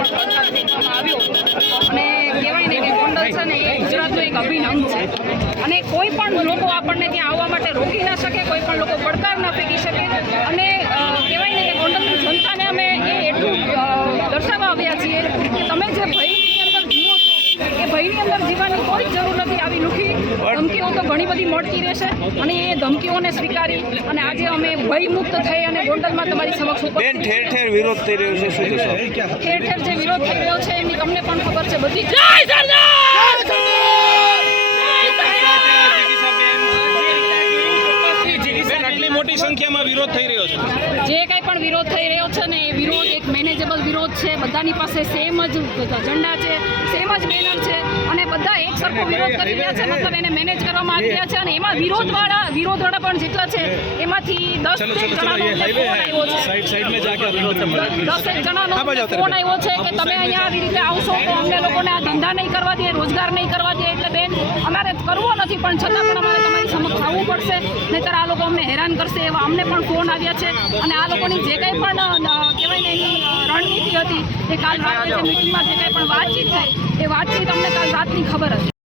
આવ્યો અને કહેવાય ને કે ગોંડલ છે ને એ ગુજરાતનું એક અભિનંદ છે. અને કોઈ પણ લોકો આપણને ત્યાં આવવા માટે રોકી ના શકે, કોઈ પણ લોકો પડકાર ના ફેંકી શકે. અને કહેવાય ને કે ગોંડલની જનતાને અમે એ એટલું દર્શાવવા આવ્યા છીએ કે તમે જે ભય ભયની અંદર જીવવાની કોઈ જ જરૂર નથી આવી લુખી. ધમકીઓ તો ઘણી બધી મળતી રહેશે અને એ ધમકીઓને સ્વીકારી અને આજે અમે ભયમુક્ત થઈ અને ગોંડલમાં તમારી સમક્ષ ઉપર ઠેર ઠેર વિરોધ થઈ રહ્યો છે શું ઠેર ઠેર જે વિરોધ થઈ રહ્યો છે એમની તમને પણ ખબર છે બધી. જય સરદાર! આટલી મોટી સંખ્યામાં વિરોધ થઈ રહ્યો છે. જે કંઈ પણ વિરોધ થઈ રહ્યો છે ને એ વિરોધ એક છે બધાની પાસે સેમ જ ઝંડા છે સેમ જ બેનર છે અને બધા એક સરખો વિરોધ કરી રહ્યા છે મતલબ એને મેનેજ કરવામાં આવી રહ્યા છે અને એમાં વિરોધવાળા વિરોધવાળા પણ જેટલા છે એમાંથી દસ એક જણાનો દસ દસેક જણાનો ફોન આવ્યો છે કે તમે અહીંયા આવી રીતે આવશો તો અમને લોકોને આ ધંધા નહીં કરવા દે રોજગાર નહીં કરવા દે એટલે બેન અમારે કરવો નથી પણ છતાં પણ અમારે તમારી સમક્ષ આવવું પડશે નહીંતર આ લોકો અમને હેરાન કરશે એવા અમને પણ ફોન આવ્યા છે. અને આ લોકોની જે કંઈ પણ કહેવાય ને એની રણનીતિ હતી એ કાલ રાત્રે મિટિંગમાં જે કંઈ પણ વાતચીત થઈ, એ વાતચીત અમને કાલ રાતની ખબર હતી.